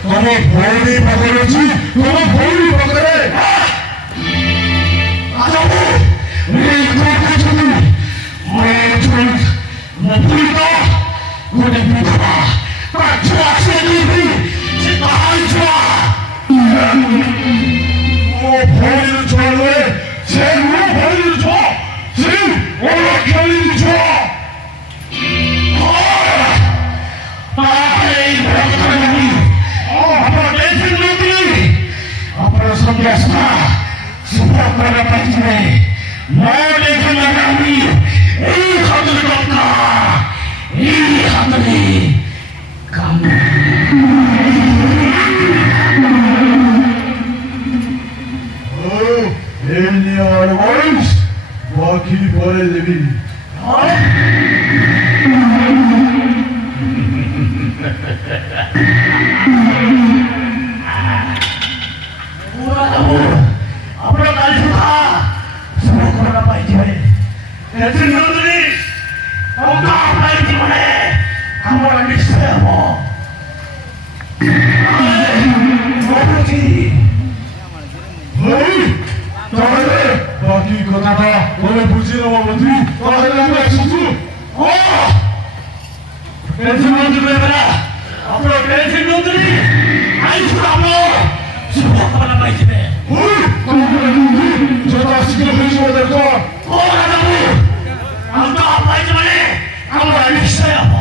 ତମ ଭଉଣୀ ପାଖରେ ଅଛି, ତମ ଭଉଣୀ ପାଖରେ ଗୋଟେ ବିଧବା ତା ଛୁଆ ସେ କାହାରି ଛୁଆ ମୋ ଭଉଣୀର ଛୁଆ ନୁହେଁ, ସେ ମୋ ଭଉଣୀର ଛୁଆ, ସେ ଖେଳିର ଛୁଆ। ଆପଣ ସନ୍ଧ୍ୟା ଶୁଭ କରିବା ପାଇଯିବେ, ମୋ ଦେଖି ଲଗାବି ଏଇ ହାତରେ କଥା, ଏଇ ହାତରେ କାମ। বাকি পরে দেবি। আপনার কাজ শুভা পাইছে আপনার জীবনে আমার নিশ্চয় হব। বাকি কথাটা বলে বুঝিয়ে নেব বন্ধু, তাহলে আমরা শুধু টেনশন মন্ত্রী বেলা আপনার টেনশন মন্ত্রী আই শুনাবো শুভ খবর পাইছে যেটা শিখে হয়েছে দেখো ও রাজাবু আমরা পাইছে মানে আমরা নিশ্চয় হব।